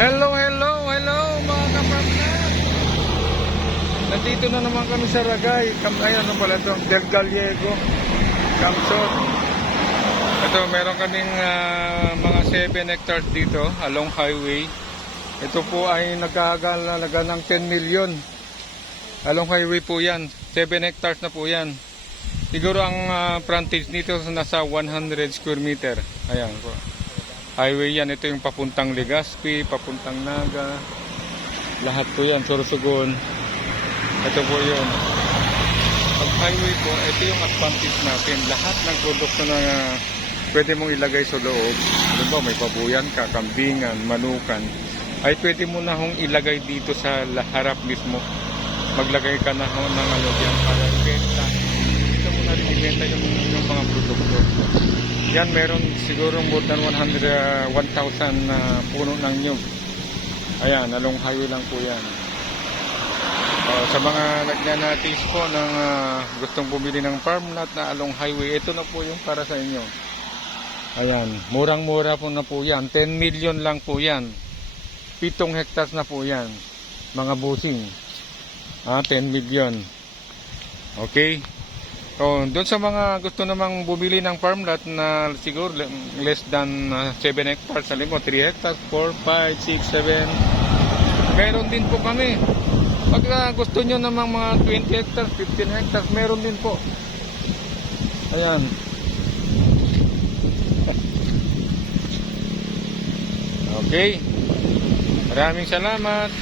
Hello mga kapartner. Nandito na naman kami sa Ragay. Ayan na pala ito, Del Gallego, Camsor. Ito, meron kaming mga 7 hectares dito along highway. Ito po ay nagkakalaga ng 10 million. Along highway po yan. 7 hectares na po yan. Siguro ang frontage nito nasa 100 square meter. Ayan po. Highway yan. Ito yung papuntang Legazpi, papuntang Naga. Lahat po yan. Sorsogon. Ito po yun. Pag highway po, ito yung advantage natin. Lahat ng produkto na pwede mong ilagay sa loob. Ano ba, may babuyan ka, kambingan, manukan. Ay pwede mo na hong ilagay dito sa harap mismo. Maglagay ka na ng alogyan para ibenta. Dito mo na rin ibenta yung mga produkto. Yan, meron siguro more than 1,000 puno ng nyug. Ayan, along highway lang po yan. Sa mga nagnanatis po ng gustong bumili ng farm lot na along highway, ito na po yung para sa inyo. Ayan, murang-mura po na po yan. 10 million lang po yan. 7 hectares na po yan. Mga busing. 10 million. Okay. So, doon sa mga gusto namang bumili ng farm lot na siguro less than 7 hectares, sabi mo 3 hectares, 4, 5, 6, 7. Meron din po kami. Pag gusto nyo namang mga 20 hectares, 15 hectares, meron din po. Ayan. Okay. Maraming salamat.